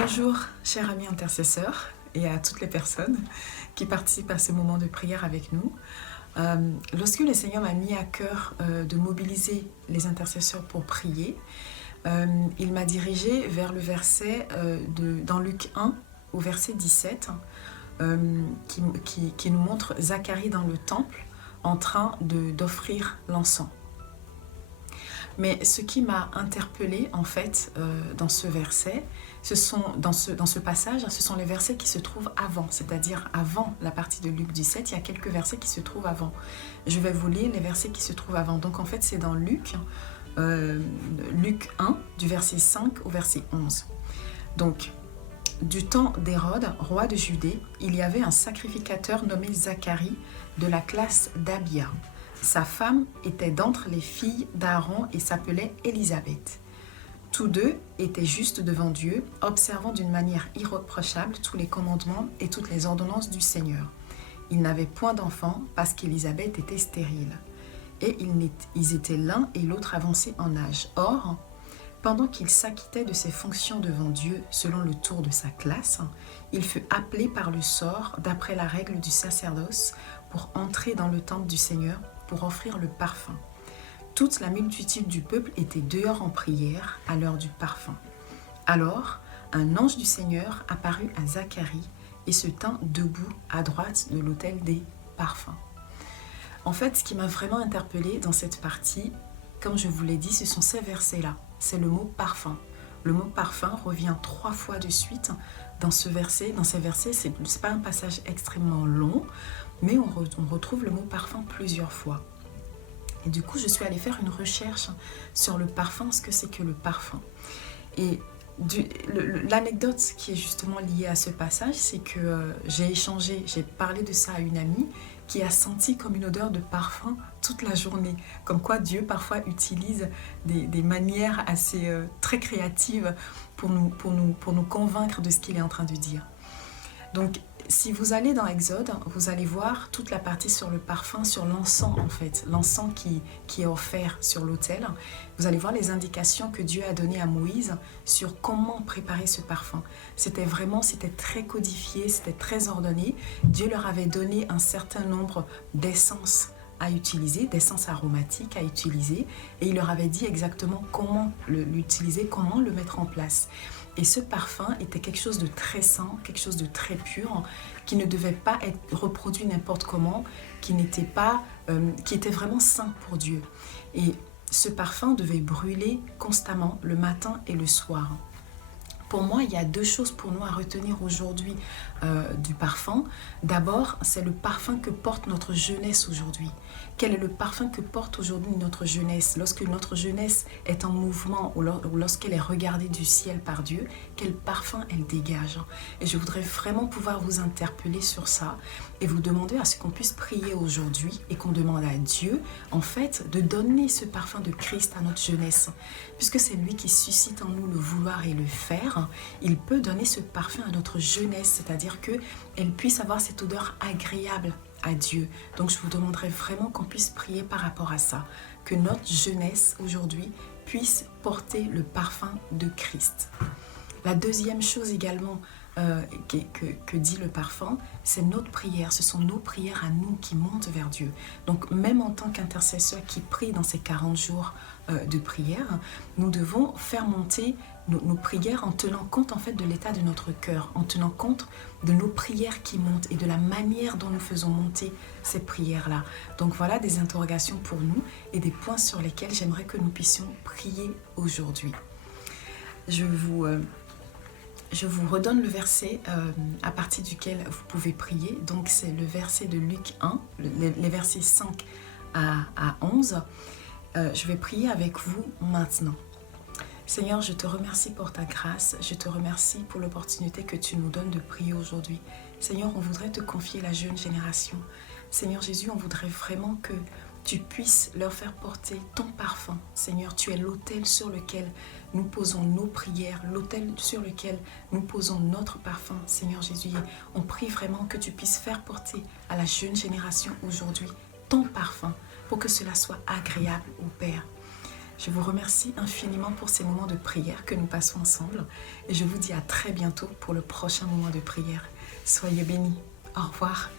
Bonjour, chers amis intercesseurs, et à toutes les personnes qui participent à ce moment de prière avec nous. Lorsque le Seigneur m'a mis à cœur de mobiliser les intercesseurs pour prier, il m'a dirigé vers le verset dans Luc 1, au verset 17, qui nous montre Zacharie dans le temple en train d'offrir l'encens. Mais ce qui m'a interpellée en fait dans ce verset, dans ce passage, ce sont les versets qui se trouvent avant, c'est-à-dire avant la partie de Luc 17, il y a quelques versets qui se trouvent avant. Je vais vous lire les versets qui se trouvent avant. Donc en fait c'est dans Luc 1, du verset 5 au verset 11. Donc, du temps d'Hérode, roi de Judée, il y avait un sacrificateur nommé Zacharie de la classe d'Abia. Sa femme était d'entre les filles d'Aaron et s'appelait Élisabeth. Tous deux étaient justes devant Dieu, observant d'une manière irréprochable tous les commandements et toutes les ordonnances du Seigneur. Ils n'avaient point d'enfants parce qu'Élisabeth était stérile. Et ils étaient l'un et l'autre avancés en âge. Or, pendant qu'il s'acquittait de ses fonctions devant Dieu selon le tour de sa classe, il fut appelé par le sort, d'après la règle du sacerdoce, pour entrer dans le temple du Seigneur pour offrir le parfum. Toute la multitude du peuple était dehors en prière à l'heure du parfum. Alors, un ange du Seigneur apparut à Zacharie et se tint debout à droite de l'autel des parfums. En fait, ce qui m'a vraiment interpellée dans cette partie, comme je vous l'ai dit, ce sont ces versets-là. C'est le mot parfum. Le mot parfum revient 3 fois de suite dans ce verset. Dans ces versets, ce n'est pas un passage extrêmement long, mais on retrouve le mot parfum plusieurs fois. Et du coup, je suis allée faire une recherche sur le parfum, ce que c'est que le parfum. Et l'anecdote qui est justement liée à ce passage, c'est que j'ai parlé de ça à une amie qui a senti comme une odeur de parfum toute la journée. Comme quoi Dieu parfois utilise des manières assez très créatives pour nous convaincre de ce qu'il est en train de dire. Donc, si vous allez dans Exode, vous allez voir toute la partie sur le parfum, sur l'encens en fait, l'encens qui est offert sur l'autel. Vous allez voir les indications que Dieu a données à Moïse sur comment préparer ce parfum. C'était très codifié, c'était très ordonné. Dieu leur avait donné un certain nombre d'essences à utiliser, d'essences aromatiques à utiliser, et il leur avait dit exactement comment l'utiliser, comment le mettre en place. Et ce parfum était quelque chose de très saint, quelque chose de très pur, qui ne devait pas être reproduit n'importe comment, qui était vraiment saint pour Dieu. Et ce parfum devait brûler constamment le matin et le soir. Pour moi, il y a 2 choses pour nous à retenir aujourd'hui du parfum. D'abord, c'est le parfum que porte notre jeunesse aujourd'hui. Quel est le parfum que porte aujourd'hui notre jeunesse? Lorsque notre jeunesse est en mouvement ou lorsqu'elle est regardée du ciel par Dieu, quel parfum elle dégage? Et je voudrais vraiment pouvoir vous interpeller sur ça et vous demander à ce qu'on puisse prier aujourd'hui et qu'on demande à Dieu, en fait, de donner ce parfum de Christ à notre jeunesse. Puisque c'est lui qui suscite en nous le vouloir et le faire, il peut donner ce parfum à notre jeunesse, c'est-à-dire qu'elle puisse avoir cette odeur agréable à Dieu. Donc je vous demanderai vraiment qu'on puisse prier par rapport à ça, que notre jeunesse aujourd'hui puisse porter le parfum de Christ. La deuxième chose également que dit le parfum, c'est notre prière. Ce sont nos prières à nous qui montent vers Dieu. Donc même en tant qu'intercesseur qui prie dans ces 40 jours de prière, nous devons faire monter nos prières en tenant compte en fait de l'état de notre cœur, en tenant compte de nos prières qui montent et de la manière dont nous faisons monter ces prières-là. Donc voilà des interrogations pour nous et des points sur lesquels j'aimerais que nous puissions prier aujourd'hui. Je vous redonne le verset à partir duquel vous pouvez prier. Donc c'est le verset de Luc 1, les versets 5 à 11. Je vais prier avec vous maintenant. Seigneur, je te remercie pour ta grâce. Je te remercie pour l'opportunité que tu nous donnes de prier aujourd'hui. Seigneur, on voudrait te confier la jeune génération. Seigneur Jésus, on voudrait vraiment que tu puisses leur faire porter ton parfum. Seigneur, tu es l'autel sur lequel nous posons nos prières, l'autel sur lequel nous posons notre parfum. Seigneur Jésus, on prie vraiment que tu puisses faire porter à la jeune génération aujourd'hui ton parfum pour que cela soit agréable au Père. Je vous remercie infiniment pour ces moments de prière que nous passons ensemble et je vous dis à très bientôt pour le prochain moment de prière. Soyez bénis. Au revoir.